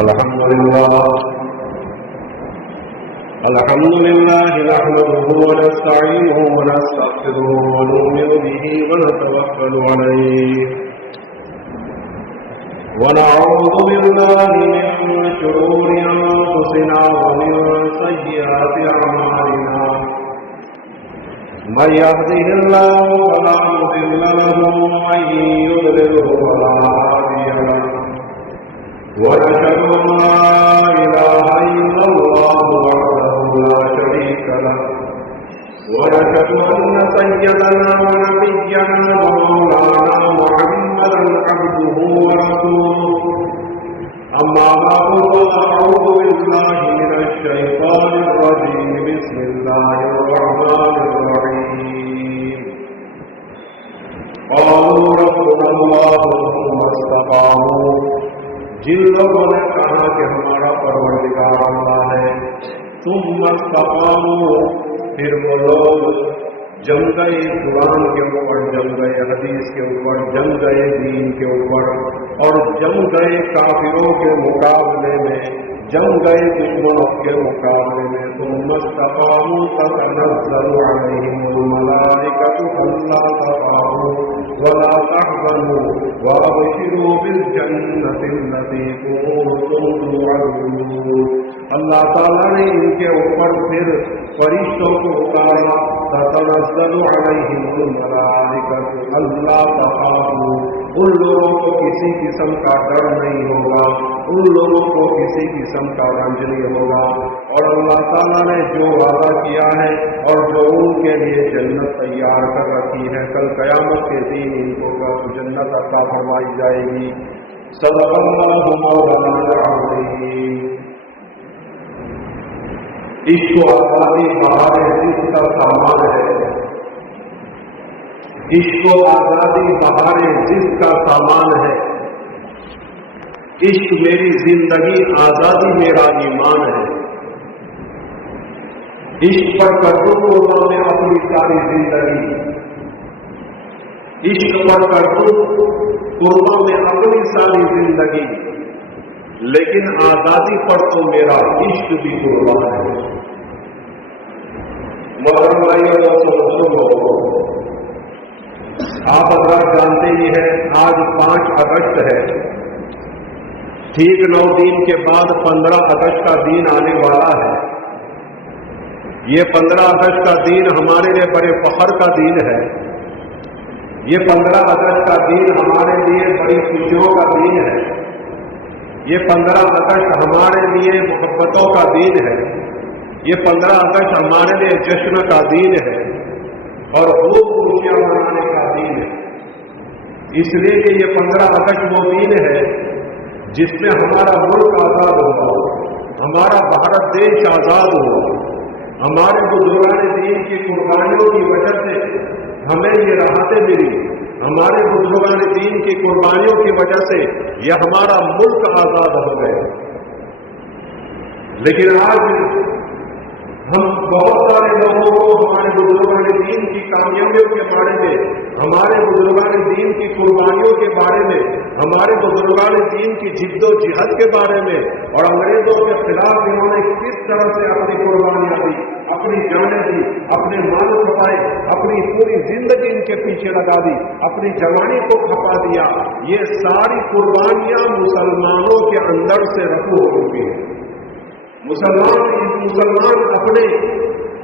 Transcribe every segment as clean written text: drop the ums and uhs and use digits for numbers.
الحمد لله نحمده ونستعينه ونستغفره ونؤمن به ونتوكل عليه ونعوذ بالله من شرور أنفسنا ومن سيئات أعمالنا من يهده الله فلا مضل له ومن يضلله فلا هادي له ونشهد أن لا إله إلا الله وحده لا شريك له ونشهد أن سيدنا ونبينا ومولانا محمدا عبده ورسوله أما بعد فأعوذ بالله من الشيطان الرجيم بسم الله الرحمن الرحيم قالوا ربنا الله ثم استقاموا جن لوگوں نے کہا کہ ہمارا پروردگار اللہ ہے ثم استقاموا پھر وہ لوگ جم گئے قرآن کے اوپر، جم گئے حدیث کے اوپر، جم گئے دین کے اوپر اور جم گئے کافروں کے مقابلے میں، جم گئے دشمنوں کے مقابلے میں ثم استقاموا تتنزل عليهم الملائكة ألا تخافوا ولا تحزنوا وابشروا بالجنة التي كنتم توعدون۔ اللہ تعالیٰ نے ان کے اوپر پھر فرشتوں کو اتارا، تتنزل علیہم الملائکۃ الا تخافوا، ان لوگوں کو کسی قسم کا ڈر نہیں ہوگا، ان لوگوں کو کسی قسم کا رنج نہیں ہوگا، اور اللہ تعالیٰ نے جو وعدہ کیا ہے اور جو ان کے لیے جنت تیار کر رکھی ہے، کل قیامت کے دن ان کو جنت عطا فرمائی جائے گی۔ صدق اللہ مولانا العظیم۔ عشق و آزادی بہار جس کا سامان ہے، عشق و آزادی بہار جس کا سامان ہے، عشق میری زندگی، آزادی میرا ایمان ہے، عشق پر کر دوں قربان میں اپنی ساری زندگی، عشق پر کر دوں قربان میں اپنی ساری زندگی، لیکن آزادی پر تو میرا عشق بھی قربان ہے۔ محترم بھائیوں دوستوں، آپ حضرات جانتے ہی ہیں آج 5 اگست ہے، ٹھیک 9 دن کے بعد 15 اگست کا دن آنے والا ہے۔ یہ 15 اگست کا دن ہمارے لیے بڑے فخر کا دن ہے، یہ 15 اگست کا دن ہمارے لیے بڑی خوشیوں کا دن ہے، یہ 15 اگست ہمارے لیے محبتوں کا دن ہے، یہ 15 اگست ہمارے لیے جشن کا دن ہے اور خوب خوشیاں منانے کا دن ہے، اس لیے کہ یہ 15 اگست وہ دن ہے جس میں ہمارا ملک آزاد ہوا، ہمارا بھارت دیش آزاد ہوا، ہمارے بزرگان دین کی قربانیوں کی وجہ سے ہمیں یہ راحتیں ملی، ہمارے بزرگان دین کی قربانیوں کی وجہ سے یہ ہمارا ملک آزاد ہو گیا۔ لیکن آج ہم بہت سارے لوگوں کو ہمارے بزرگان دین کی کامیابیوں کے بارے میں، ہمارے بزرگان دین کی قربانیوں کے بارے میں، ہمارے بزرگان دین کی جد و جہاد کے بارے میں اور انگریزوں کے خلاف انہوں نے کس طرح سے اپنی قربانیاں دی، اپنی جانیں دی، اپنے مال کھپائے، اپنی پوری زندگی ان کے پیچھے لگا دی، اپنی جوانی کو کھپا دیا، یہ ساری قربانیاں مسلمانوں کے اندر سے رفع ہو چکی ہیں۔ مسلمان اپنے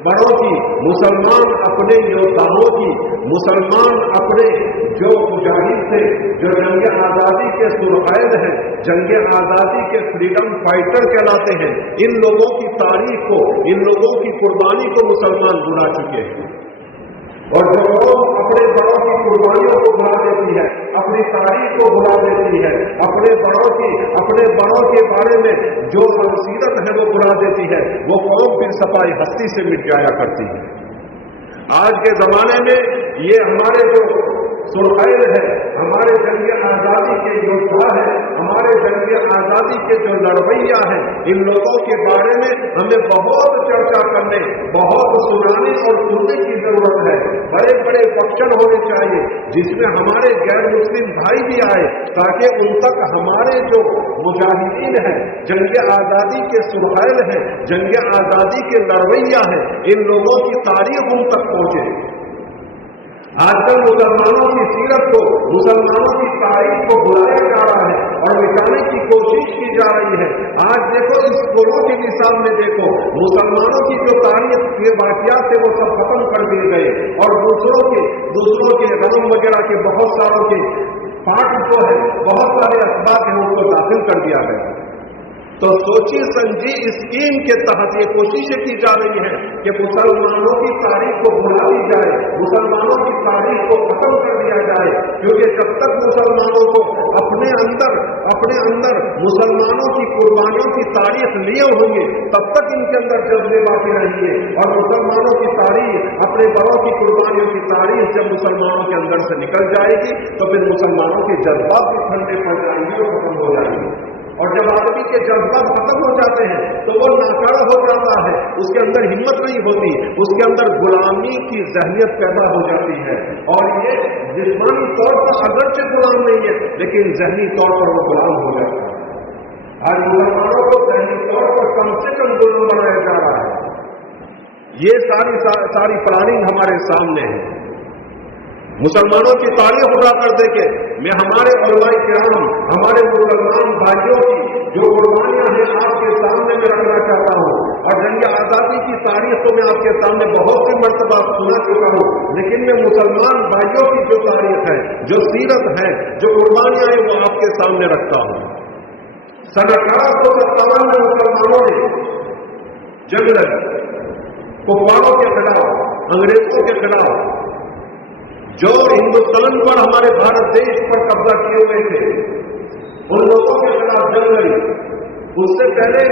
بڑوں کی، مسلمان اپنے یودھاؤں کی، مسلمان اپنے جو مجاہد تھے، جو جنگ آزادی کے سرخیل ہیں، جنگ آزادی کے فریڈم فائٹر کہلاتے ہیں، ان لوگوں کی تاریخ کو، ان لوگوں کی قربانی کو مسلمان بھلا چکے ہیں۔ اور جو قوم اپنے بڑوں کی قربانیوں کو بھلا دیتی ہے، اپنی تاریخ کو بھلا دیتی ہے، اپنے بڑوں کے بارے میں جو سیرت ہے وہ بھلا دیتی ہے، وہ قوم پھر صفائی ہستی سے مٹ جایا کرتی ہے۔ آج کے زمانے میں یہ ہمارے جو سرخیل ہے، ہمارے جنگ آزادی کے یودھا ہے، ہمارے جنگ آزادی کے جو لڑویہ ہیں ان لوگوں کے بارے میں ہمیں بہت چرچا کرنے، بہت سنانے اور سننے کی ضرورت ہے۔ بڑے بڑے فنکشن ہونے چاہیے جس میں ہمارے غیر مسلم بھائی بھی آئے، تاکہ ان تک ہمارے جو مجاہدین ہیں، جنگ آزادی کے سرحیل ہیں، جنگ آزادی کے لڑویہ ہیں، ان لوگوں کی تاریخ ان تک پہنچے۔ آج کل مسلمانوں کی سیرت کو، مسلمانوں کی تاریخ کو بلایا جا رہا ہے اور مٹانے کی کوشش کی جا رہی ہے۔ آج دیکھو اسکولوں کی مثال میں دیکھو، مسلمانوں کی جو تاریخ کے واقعات تھے وہ سب ختم کر دیے گئے اور دوسروں کے رام وغیرہ کے بہت ساروں کے پارٹ جو ہے، بہت سارے اسباق ہیں، ان کو داخل کر دیا گیا۔ تو سوچی سمجھی اسکیم کے تحت یہ کوششیں کی جا رہی ہیں کہ مسلمانوں کی تاریخ کو بھلا دی جائے، مسلمانوں کی تاریخ کو ختم کر دیا جائے، کیونکہ جب تک مسلمانوں کو اپنے اندر مسلمانوں کی قربانیوں کی تاریخ لیے ہوں گے، تب تک ان کے اندر جذبے باقی رہیں گے، اور مسلمانوں کی تاریخ، اپنے بڑوں کی قربانیوں کی تاریخ جب مسلمانوں کے اندر سے نکل جائے گی تو پھر مسلمانوں کے جذبات بھی ٹھنڈے پڑ جائیں گے اور ختم ہو جائیں گے۔ اور جب آدمی کے جذبات ختم ہو جاتے ہیں تو وہ ناکارہ ہو جاتا ہے، اس کے اندر ہمت نہیں ہوتی، اس کے اندر غلامی کی ذہنیت پیدا ہو جاتی ہے، اور یہ جسمانی طور پر اگرچہ غلام نہیں ہے لیکن ذہنی طور پر وہ غلام ہو جاتا ہے۔ آج مسلمانوں کو ذہنی طور پر کم سے کم غلام بنایا جا رہا ہے۔ یہ ساری پلاننگ ہمارے سامنے ہے۔ مسلمانوں کی تاریخ اٹھا کر دیکھیں، میں ہمارے علماء کرام، ہمارے مسلمان بھائیوں کی جو قربانیاں ہیں آپ کے سامنے میں رکھنا چاہتا ہوں، اور جنگ آزادی کی تاریخ تو میں آپ کے سامنے بہت سی مرتبہ سنا چکا ہوں، لیکن میں مسلمان بھائیوں کی جو تاریخ ہے، جو سیرت ہے، جو قربانیاں ہیں، وہ آپ کے سامنے رکھتا ہوں۔ سن 1857 میں مسلمانوں نے جنگ لڑی، کفاروں کے خلاف، انگریزوں کے خلاف، جو ہندوستان پر، ہمارے بھارت دیش پر قبضہ کیے ہوئے تھے، ان لوگوں کے خلاف جنگ لڑی۔ اس سے پہلے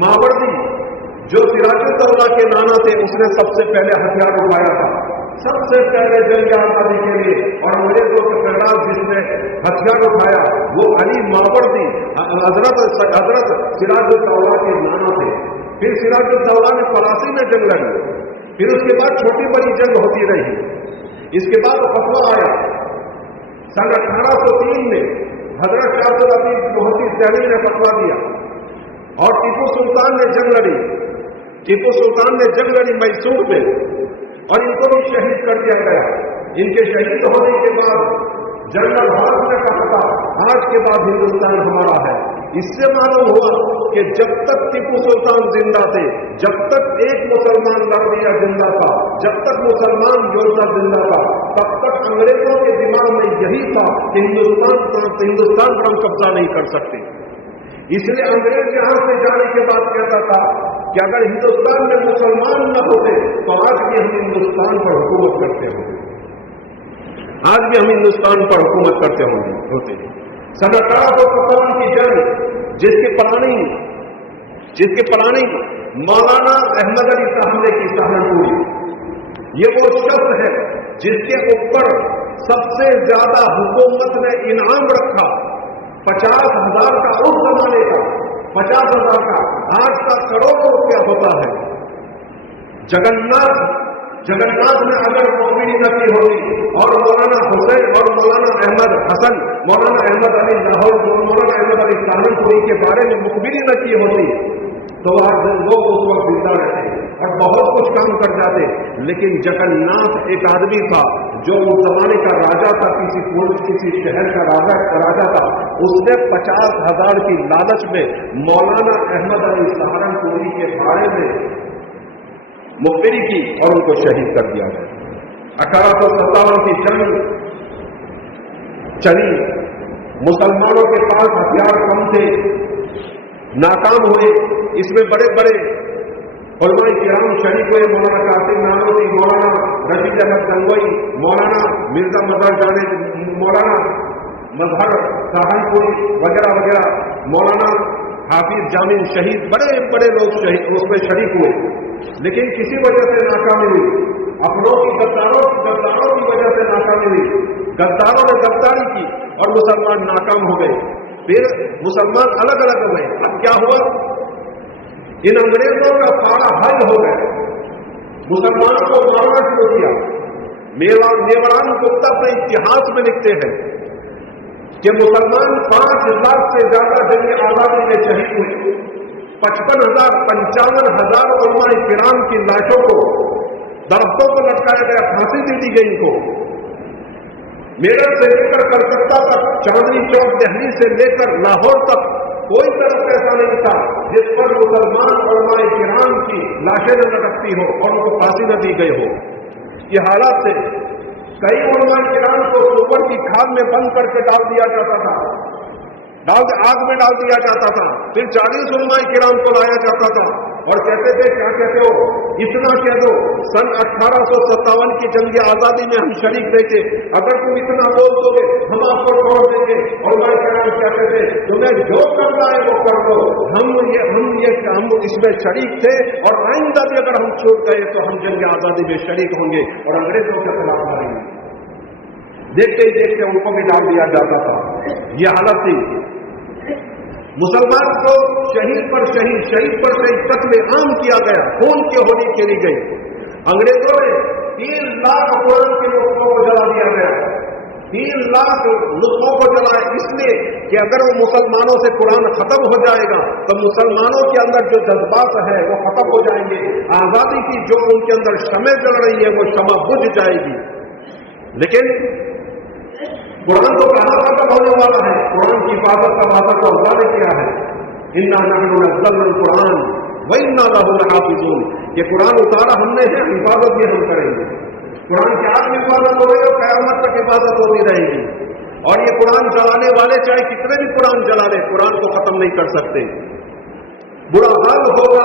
ماوردی جو سراج الدولہ کے نانا تھے، اس نے سب سے پہلے ہتھیار اٹھایا تھا، سب سے پہلے جنگ آزادی کے لیے، اور انگریزوں کے خلاف جس نے ہتھیار اٹھایا وہ علی ماوردی، حضرت سراج الدولہ کے نانا تھے۔ پھر سراج الدولہ نے پلاسی میں جنگ لڑی، پھر اس کے بعد چھوٹی بڑی جنگ ہوتی رہی۔ اس کے بعد فتویٰ آیا سن 1803 میں، حضرت شاہ العزیز محدث دہلوی نے فتویٰ دیا، اور ٹیپو سلطان نے جنگ لڑی۔ ٹیپو سلطان نے جنگ لڑی میسور میں، اور ان کو بھی شہید کر دیا گیا۔ ان کے شہید ہونے کے بعد جنرل بھارت نے کہا تھا آج کے بعد ہندوستان ہمارا ہے۔ اس سے معلوم ہوا کہ جب تک ٹیپو سلطان زندہ تھے، جب تک ایک مسلمان لڑیا زندہ تھا، جب تک مسلمان یودھا زندہ تھا، تب تک انگریزوں کے دماغ میں یہی تھا کہ ہندوستان پر ہم قبضہ نہیں کر سکتے۔ اس لیے انگریز یہاں سے جانے کے بعد کہتا تھا کہ اگر ہندوستان میں مسلمان نہ ہوتے تو آج بھی ہم ہندوستان پر حکومت کرتے ہوتے، آج بھی ہم ہندوستان پر حکومت کرتے ہوتے۔ سن 1857 کی جنگ جس کے پلاننگ مولانا احمد علی صاحب نے کی سہارنپوری، یہ وہ شخص ہے جس کے اوپر سب سے زیادہ حکومت نے انعام رکھا، 50,000 کا، اس زمانے کا 50,000 کا، آج کا کروڑوں روپیہ ہوتا ہے۔ جگنناتھ میں اگر مخبری نہ کی ہوتی اور مولانا حسین اور مولانا احمد حسن، مولانا احمد علی لاہور، مولانا احمد علی سہارنپوری کے بارے میں مخبری نہ کی ہوتی تو آج لوگ اس وقت زندہ رہتے اور بہت کچھ کام کر جاتے۔ لیکن جگنناتھ ایک آدمی تھا جو اس زمانے کا راجا تھا، کسی شہر کا راجا تھا، اس نے 50,000 کی لالچ میں مولانا احمد علی سہارنپوری کے بارے میں مخبری کی اور ان کو شہید کر دیا گیا۔ 1857 کی جنگ چلی، مسلمانوں کے پاس ہتھیار کم تھے، ناکام ہوئے۔ اس میں بڑے بڑے علماء کرام شریک ہوئے، مولانا قاسم نانوتوی، مولانا رشید احمد گنگوئی، مولانا مرزا مظہر جانے، مولانا مظہر سہارنپوری وغیرہ وغیرہ، مولانا حافظ جامع شہید، بڑے بڑے لوگ اس میں شریک ہوئے، لیکن کسی وجہ سے ناکامی ہوئی، اپنوں کی غداروں کی وجہ سے ناکامی ہوئی۔ غداروں نے غداری کی اور مسلمان ناکام ہو گئے، پھر مسلمان الگ الگ ہو گئے۔ اب کیا ہوا؟ ان انگریزوں کا سارا حل ہو گیا، مسلمانوں کو مارنا شروع کیا۔ میوان گپتا اپنے اتہاس میں لکھتے ہیں کہ مسلمان 5 لاکھ سے زیادہ جنگ آزادی میں شہید ہوئے، 55,000 علماء کرام کی لاشوں کو درختوں کو لٹکایا گیا، پھانسی دے دی گئی ان کو۔ میرٹھ سے لے کر کلکتہ تک، چاندنی چوک دہلی سے لے کر لاہور تک کوئی طرف ایسا نہیں تھا جس پر مسلمان علماء کرام کی لاشیں نہ لٹکتی ہو اور ان کو پھانسی نہ دی گئی ہو۔ یہ حالات سے کئی علماء کرام کو سور کی کھال میں بند کر کے ڈال دیا جاتا تھا، آگ میں ڈال دیا جاتا تھا، پھر 40 علماء کرام کو لایا جاتا تھا اور کہتے تھے کیا کہتے ہو، اتنا کہہ دو، سن 1857 کی جنگ آزادی میں ہم شریک رہے تھے، اگر تم اتنا بول دو گے ہم آپ کو چھوڑ دیں گے۔ علماء کرام کہتے تھے تمہیں جو کرنا ہے وہ کر دو، ہم اس میں شریک تھے اور آئندہ بھی اگر ہم چھوٹ گئے تو ہم جنگ آزادی میں شریک ہوں گے اور انگریزوں کے خلاف لڑیں گے۔ دیکھتے ہی دیکھتے ان کو بھی ڈال دیا جاتا تھا۔ یہ حالت تھی۔ مسلمان کو شہید پر شہید قتل عام کیا گیا، خون کی ہولی کھیلی گئی۔ انگریزوں نے 3 لاکھ قرآن کے نسخوں کو جلا دیا گیا، 3 لاکھ نسخوں کو جلایا، اس لیے کہ اگر وہ مسلمانوں سے قرآن ختم ہو جائے گا تو مسلمانوں کے اندر جو جذبات ہے وہ ختم ہو جائیں گے، آزادی کی جو ان کے اندر شمع جل رہی ہے وہ شمع بجھ جائے گی۔ لیکن قرآن تو کہاں ختم ہونے والا ہے؟ قرآن کی حفاظت کا وعدہ تو اللہ نے کیا ہے، اِنَّا نَحْنُ نَزَّلْنَا الْقُرْآنَ وَإِنَّا لَهُ لَحَافِظُونَ۔ یہ قرآن اتارا ہم نے ہے، حفاظت بھی ہم کریں گے۔ قرآن کی آج بھی حفاظت ہو رہی ہے، قیامت تک حفاظت ہوتی رہے گی۔ اور یہ قرآن جلانے والے چاہے کتنے بھی قرآن جلا لیں، قرآن کو ختم نہیں کر سکتے۔ برا حال ہوگا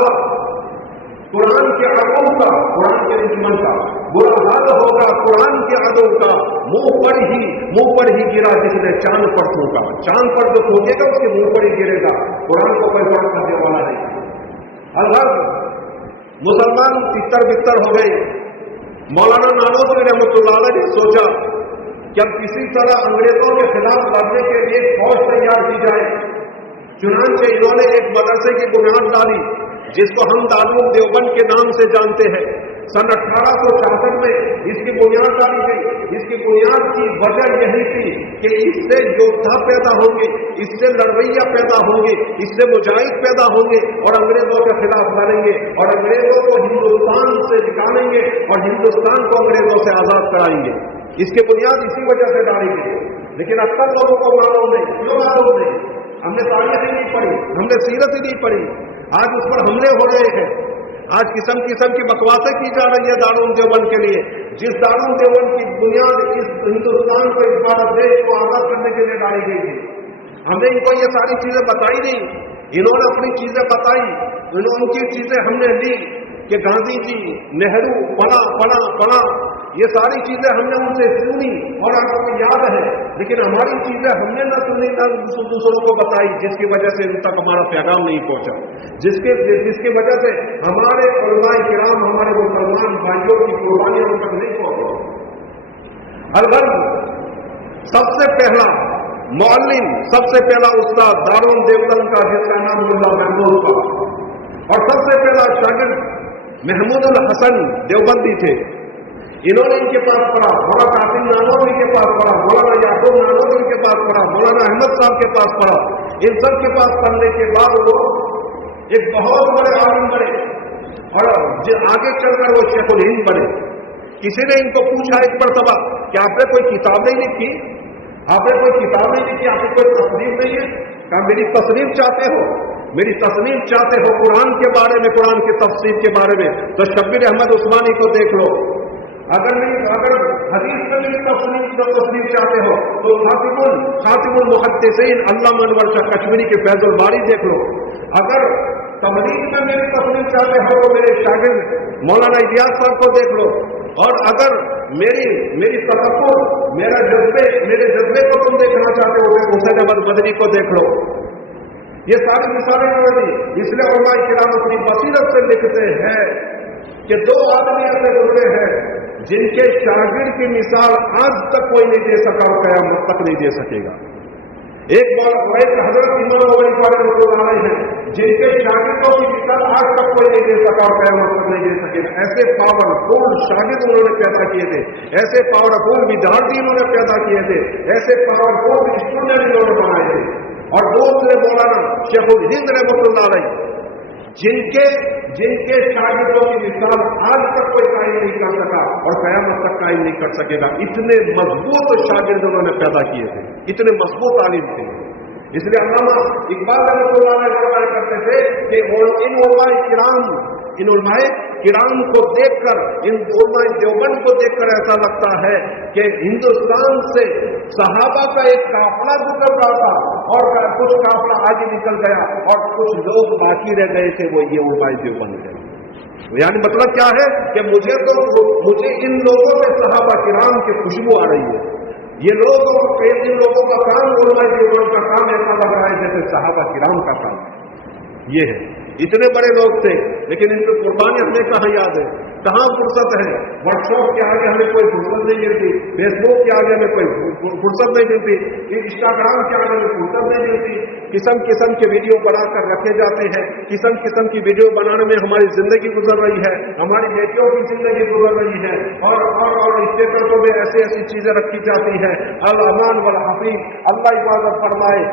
قرآن کے عدو کا، قرآن کے دشمن کا، برا حال ہوگا قرآن کے عدو کا، منہ پر ہی گرا جس نے چاند پر تھوکا۔ چاند پر جو تھوکے گا اس کے منہ پر ہی گرے گا، قرآن کو کوئی فرق کرنے والا نہیں۔ الگ مسلمان تتر بتر ہو گئے۔ مولانا نانوتوی رحمۃ اللہ علیہ نے سوچا کہ اب کسی طرح انگریزوں کے خلاف لڑنے کے لیے فوج تیار کی جائے۔ چنانچہ انہوں نے ایک مدرسے کی بنیاد ڈالی جس کو ہم دارالعلوم دیوبند کے نام سے جانتے ہیں۔ سن 1866 میں اس کی بنیاد ڈالی گئی۔ اس کی بنیاد کی وجہ یہی تھی کہ اس سے یودھا پیدا ہوں گے، اس سے لڑویہ پیدا ہوں گے، اس سے مجاہد پیدا ہوں گے اور انگریزوں کے خلاف لڑیں گے اور انگریزوں کو ہندوستان سے نکالیں گے اور ہندوستان کو انگریزوں سے آزاد کرائیں گے۔ اس کی بنیاد اسی وجہ سے ڈالی گئی، لیکن اب تک لوگوں کو معلوم نہیں۔ کیوں معلوم نہیں؟ ہم نے تاریخ ہی نہیں پڑھی، ہم نے سیرت ہی نہیں پڑھی۔ آج اس پر حملے ہو رہے ہیں، آج قسم کی بکواسیں کی جا رہی ہے دارالعلوم دیوبند کے لیے، جس دارالعلوم دیوبند کی بنیاد اس ہندوستان کو، اس بھارت دیش کو آزاد کرنے کے لیے ڈالی گئی تھی۔ ہم نے ان کو یہ ساری چیزیں بتائی نہیں، انہوں نے اپنی چیزیں بتائی، ان کی چیزیں ہم نے لی کہ گاندھی جی، نہرو، پڑا یہ ساری چیزیں ہم نے ان سے سنی اور آپ کو یاد ہے، لیکن ہماری چیزیں ہم نے نہ سنی نہ دوسروں کو بتائی، جس کی وجہ سے ان تک ہمارا پیغام نہیں پہنچا، جس کی وجہ سے ہمارے علماء کرام، ہمارے مسلمان بھائیوں کی قربانیاں ان تک نہیں پہنچی۔ الغرض سب سے پہلا معلم، سب سے پہلا استاد دارالعلوم دیوبند کا جس کا نام ملا محمود تھا، اور سب سے پہلا شاگرد محمود الحسن دیوبندی تھے۔ انہوں نے ان کے پاس پڑھا، مولانا قاسم نانوتوی کے پاس پڑھا، مولانا یعقوب نانوتوی کے پاس پڑھا، مولانا احمد صاحب کے پاس پڑھا۔ ان سب کے پاس پڑھنے کے بعد وہ ایک بہت بڑے عالم بنے اور آگے چل کر وہ شیخ الہند بنے۔ کسی نے ان کو پوچھا ایک مرتبہ کہ آپ نے کوئی کتاب نہیں لکھی، آپ نے کوئی کتاب نہیں لکھی، آپ کی کوئی تصنیف نہیں ہے؟ کہا میری تصنیف چاہتے ہو، میری تصنیف چاہتے ہو قرآن کے بارے میں، قرآن کی تفسیر کے بارے میں، تو شبیر احمد عثمانی کو دیکھ لو۔ اگر حدیث میں میری تصنیف چاہتے ہو تو خاتم المحدثین علامہ انور شاہ کشمیری کے فیض الباری دیکھ لو۔ اگر تحریک میں میری تصنیف چاہتے ہو تو میرے شاگرد مولانا الیاس صاحب کو دیکھ لو، اور اگر میری تفکر، میرے جذبے کو تم دیکھنا چاہتے ہو تو حسین احمد مدنی کو دیکھ لو۔ یہ ساری مثالیں نہیں، اس لیے علماء کرام اپنی بصیرت سے لکھتے ہیں کہ 2 آدمی ایسے گزرے ہیں جن کے شاگرد کی مثال آج تک کوئی نہیں دے سکا اور قیامت تک نہیں دے سکے گا. ایک حضرت امام ابو حنیفہ رحمۃ اللہ علیہ ہیں جن کے شاگردوں کی مثال آج تک کوئی نہیں دے سکا اور قیامت تک نہیں دے سکے گا. ایسے پاورفل شاگرد انہوں نے پیدا کیے تھے, ایسے پاورفل ودیارتھی انہوں نے پیدا کیے تھے, ایسے پاورفل اسٹوڈنٹ انہوں نے بنائے تھے. اور دوسرے مولانا شیخ الہند رحمۃ اللہ علیہ جن کے شاگردوں کی مثال آج تک کوئی قائم نہیں کر سکا اور قیامت تک قائم نہیں کر سکے گا. اتنے مضبوط شاگرد انہوں نے پیدا کیے تھے, اتنے مضبوط عالم تھے. اس لیے علامہ اقبال رحمۃ اللہ علیہ فرمایا کرتے تھے کہ ان علماء کرام کو دیکھ کر, ان علماء دیوبند کو دیکھ کر ایسا لگتا ہے کہ ہندوستان سے صحابہ کا ایک قافلہ گزر رہا تھا اور کچھ قافلہ آگے نکل گیا اور کچھ لوگ باقی رہ گئے تھے, وہ یہ علماء دیوبند ہے. یعنی مطلب کیا ہے کہ مجھے ان لوگوں میں صحابہ کرام کی خوشبو آ رہی ہے. یہ لوگ ان لوگوں کا کام علماء دیوبند کا کام ایسا لگ رہا ہے جیسے صحابہ کرام کا کام. یہ ہے, اتنے بڑے لوگ تھے لیکن ان کی قربانی ہمیں کہاں یاد ہے, کہاں فرصت ہے. واٹس ایپ کے آگے ہمیں کوئی فرصت نہیں ملتی, فیس بک کے آگے ہمیں کوئی فرصت نہیں ملتی, انسٹاگرام کے آگے ہمیں فرصت نہیں ملتی. قسم قسم کے ویڈیو بنا کر رکھے جاتے ہیں, قسم قسم کی ویڈیو بنانے میں ہماری زندگی گزر رہی ہے, ہماری بیٹیوں کی زندگی گزر رہی ہے, اور اسٹیٹسوں میں ایسی چیزیں رکھی جاتی ہیں. الامان والحفیظ, اللہ حفاظت فرمائے.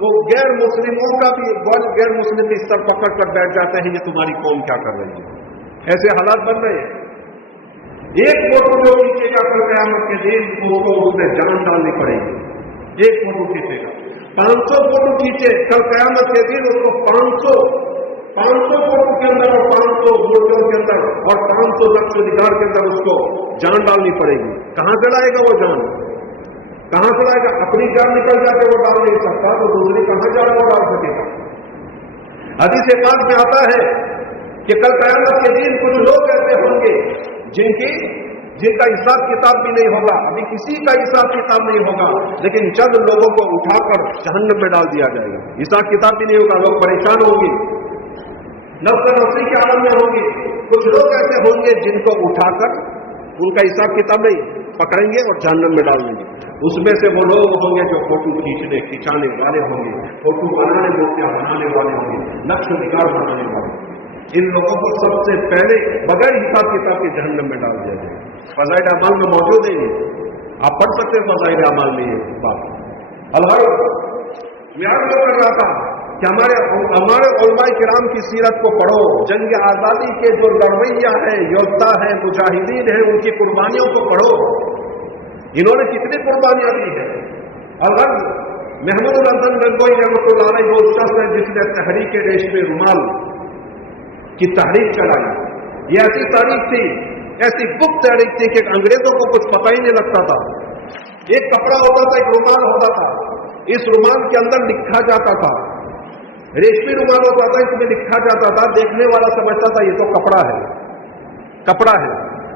وہ غیر مسلموں کا بھی غیر مسلم بھی سر پکڑ کر بیٹھ جاتے ہیں, یہ تمہاری قوم کیا کر رہی ہے. ایسے حالات بن رہے ہیں. ایک فوٹو جو کھینچے گا کل قیامت کے دن اس کو اس میں جان ڈالنی پڑے گی. ایک فوٹو کھینچے گا, 500 فوٹو کھینچے کل قیامت کے دن اس کو 500 فوٹو کے اندر اور 500 فوٹو کے اندر اور 500 نقش و نگار کے اندر اس کو جان ڈالنی پڑے گی. کہاں سے لائے گا وہ جان, کہاں سے لائے گا؟ اپنی جان نکل جاتے وہ ڈال نہیں سکتا تو دوسری کہاں جانا وہ ڈال سکے گا. حدیث پاک میں آتا ہے کہ کل قیامت کے دن کچھ لوگ ایسے ہوں گے جن کا حساب کتاب بھی نہیں ہوگا, ابھی کسی کا حساب کتاب نہیں ہوگا, لیکن چند لوگوں کو اٹھا کر جہنم میں ڈال دیا جائے گا. حساب کتاب بھی نہیں ہوگا, لوگ پریشان ہوں گے, نفس نفسی کے عالم میں ہوں گے. کچھ لوگ ایسے ہوں گے جن کو اٹھا کر ان کا حساب کتاب نہیں پکڑیں گے اور جہنم میں ڈال دیں گے. اس میں سے وہ لوگ ہوں گے جو فوٹو کھینچانے والے ہوں گے, فوٹو بنانے والے ہوں گے, نقش و نگار بنانے والے ہوں گے. ان لوگوں کو سب سے پہلے بغیر حساب کتاب کے جہنم میں ڈال دیا جائے. فضائل اعمال میں موجود ہے, آپ پڑھ سکتے ہیں فضائل اعمال میں یہ بات. میں آپ کو کر رہا تھا کہ ہمارے علماء کرام کی سیرت کو پڑھو. جنگ آزادی کے جو لڑویہ ہیں, یودھا ہیں, مجاہدین ہیں, ان کی قربانیوں کو پڑھو. انہوں نے کتنی قربانیاں دی ہیں. محمود الحسن گنگوئی رحمۃ اللہ علیہ وہ شخص ہے جس نے تحریک ریشمی رومال کی تحریک چلائی. یہ ایسی تاریخ تھی, ایسی گپت تحریک تھی کہ انگریزوں کو کچھ پتہ ہی نہیں لگتا تھا. ایک کپڑا ہوتا تھا, ایک رومال ہوتا تھا, اس رومال کے اندر لکھا جاتا تھا, ریشمی رومال ہوتا تھا, اس میں لکھا جاتا تھا. دیکھنے والا سمجھتا تھا یہ تو کپڑا ہے.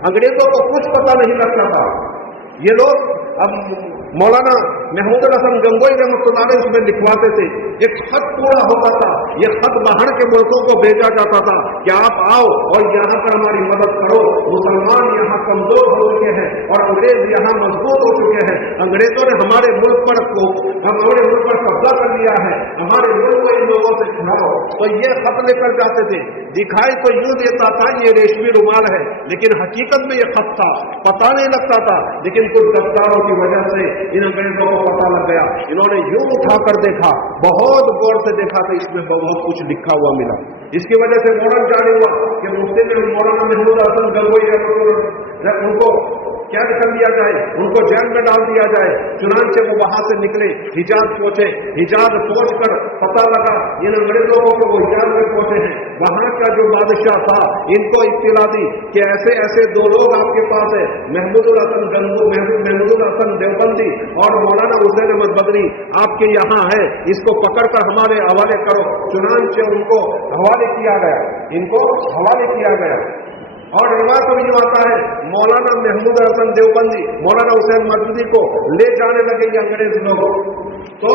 انگریزوں کو کچھ پتہ نہیں لگتا تھا. یہ لوگ اب مولانا محمود الحسن گنگوئی رحمۃ اللہ علیہ اس میں لکھواتے تھے. ایک خط پورا ہوتا تھا, یہ خط باہر کے ملکوں کو بھیجا جاتا تھا کہ آپ آؤ اور یہاں پر ہماری مدد کرو. مسلمان یہاں کمزور ہو چکے ہیں اور انگریز یہاں مضبوط ہو چکے ہیں. انگریزوں نے ہمارے ملک پر قبضہ کر لیا ہے, ہمارے ملک کو ان لوگوں سے چھڑاؤ. تو یہ خط لے کر جاتے تھے. دکھائی تو یوں دیتا تھا یہ ریشمی رومال ہے, لیکن حقیقت میں یہ خط تھا, پتہ نہیں لگتا تھا. لیکن کچھ دفتروں کی وجہ سے ان انگریزوں کو پتہ لگ گیا. انہوں نے یوں اٹھا کر دیکھا, بہت غور سے دیکھا تو اس میں بہت کچھ لکھا ہوا ملا. اس کی وجہ سے فوراً جانے ہوا کہ مفتی نے مولانا محمود الحسن گنگوئی ان کو کیا کر دیا جائے, ان کو جیل میں ڈال دیا جائے. چنانچہ وہ وہاں سے نکلے, حجاز پہنچے. حجاز پہنچ کر پتہ لگا ان انگریزوں کو وہ حجاز میں پہنچے ہیں. وہاں کا جو بادشاہ تھا ان کو اطلاع دی کہ ایسے دو لوگ آپ کے پاس ہیں, محمود الحسن دیوبندی اور مولانا حسین احمد بدری آپ کے یہاں ہے, اس کو پکڑ کر ہمارے حوالے کرو. چنانچہ ان کو حوالے کیا گیا. اور روایت میں یہ آتا ہے مولانا محمود الحسن دیوبندی مولانا حسین مدودی کو لے جانے لگے یہ انگریز لوگ. تو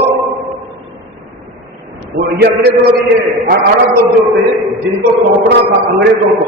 یہ انگریز لوگ, یہ عرب لوگ جو تھے جن کو سونپنا تھا انگریزوں کو,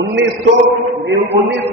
1919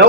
9